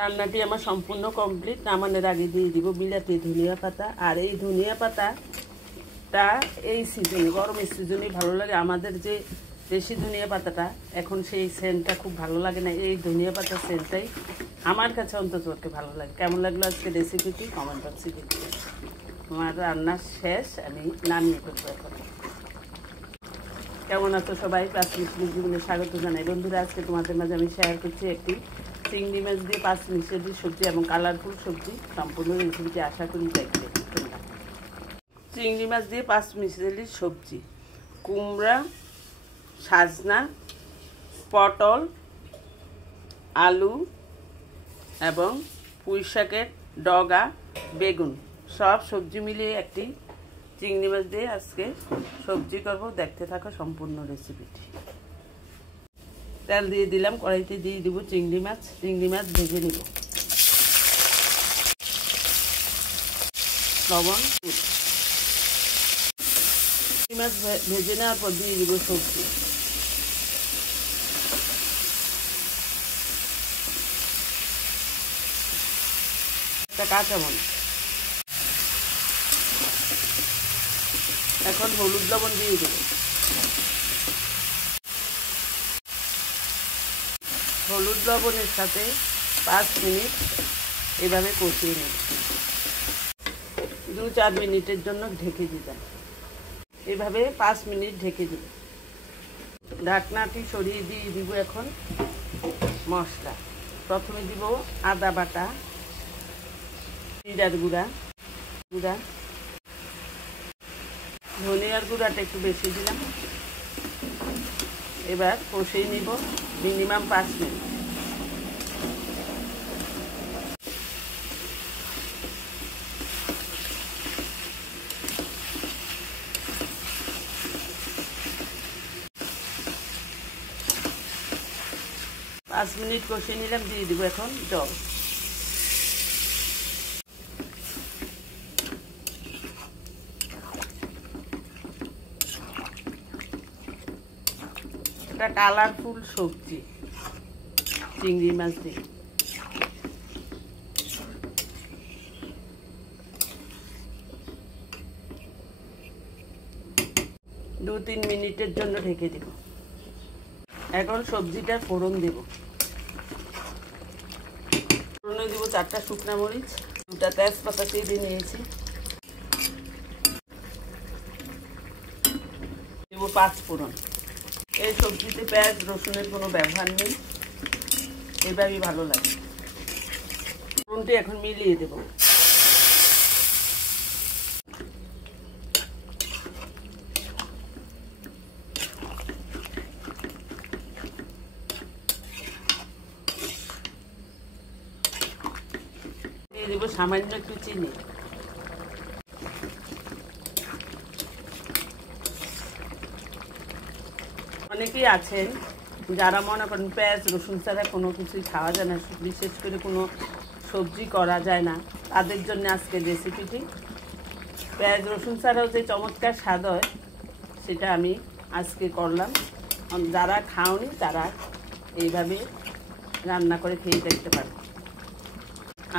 রান্নাটি আমার সম্পূর্ণ কমপ্লিট। নামানোর আগে দিয়ে দিব বিলাতি ধনিয়া পাতা। আর এই ধনিয়া পাতাটা এই সিজনে, গরমের সিজনে ভালো লাগে। আমাদের যে দেশি ধনিয়া পাতাটা এখন সেই সেন্টটা খুব ভালো লাগে না, এই ধনিয়া পাতার সেন্টটাই আমার কাছে অন্তত ভালো লাগে। কেমন লাগলো আজকে রেসিপিটি কমেন্ট বক্সে দিতে। আমার রান্না শেষ, আমি নামিয়ে ফেলবো এখন। কেমন আছো সবাই? পাঁচমিশালি জীবনে স্বাগত জানাই। বন্ধুরা, আজকে তোমাদের মাঝে আমি শেয়ার করছি একটি চিংড়ি মাছ দিয়ে পাঁচমিশালি সবজি এবং কালারফুল সবজি। সম্পূর্ণ রেসিপিটি আশা করি দেখবে। চিংড়ি মাছ দিয়ে পাঁচমিশালি সবজি, কুমড়া, সাজনা, পটল, আলু এবং পুঁই শাকের ডগা, বেগুন সব সবজি মিলিয়ে একটি চিংড়ি মাছ দিয়ে আজকে সবজি করব। দেখতে থাকো সম্পূর্ণ রেসিপিটি। তেল দিয়ে দিলাম, কড়াইতে দিয়ে দিব চিংড়ি মাছ। চিংড়ি মাছ ভেজে নিব, লবণ। চিংড়ি মাছ ভেজে নেওয়ার পর দিয়ে দিব সবজি। একটা কাঁচামরিচ। এখন হলুদ লবণ দিয়ে দেব। হলুদ লবণের সাথে 5 মিনিট এভাবে কষিয়ে নেব। 2-4 মিনিটের জন্য ঢেকে দিলাম। এভাবে 5 মিনিট ঢেকে দিব। ঢাকনাটি সরিয়ে দিয়ে দিব এখন মশলা। প্রথমে দিব আদা বাটা, জিরার গুঁড়া, ধনিয়ার গুঁড়াটা একটু বেশি দিলাম। এবার কষিয়ে নিব মিনিমাম 5 মিনিট। কষিয়ে নিলাম, দিয়ে দিব এখন জল। এটা কালারফুল সবজি চিংড়ি মাছ দিয়ে। 2-3 মিনিটের জন্য ঢেকে দেব। এখন সবজিটা ফোড়ন দেব। ফোড়নে দেব 4টা শুকনা মরিচ, 2টা তেজপাতা চিড়ে নিয়েছি, দেব 5 ফোড়ন। এই সবজিতে পেঁয়াজ রসুনের কোনো ব্যবহার নেই, এভাবেই ভালো লাগে। ফোড়নটি এখন মিলিয়ে দেব। দিয়ে দেব সামান্য একটু চিনি। অনেকেই আছেন যারা মনে করেন পেঁয়াজ রসুন ছাড়া কোনো কিছুই খাওয়া যায় না, বিশেষ করে কোনো সবজি করা যায় না। তাদের জন্য আজকে রেসিপিটি। পেঁয়াজ রসুন ছাড়াও যে চমৎকার স্বাদ হয় সেটা আমি আজকে করলাম। যারা খাওনি তারা এইভাবে রান্না করে খেয়ে দেখতে পারে।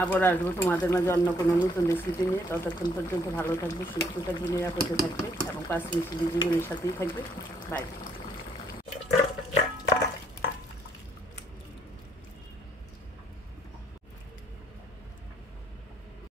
আবার আসবো তোমাদের মাঝে অন্য কোনো নতুন রেসিপি নিয়ে। ততক্ষণ পর্যন্ত ভালো থাকবে, সুস্থ থাকবে, নিরাপদে থাকবে এবং পাঁচমিশালি জীবনের সাথেই থাকবে। বাই।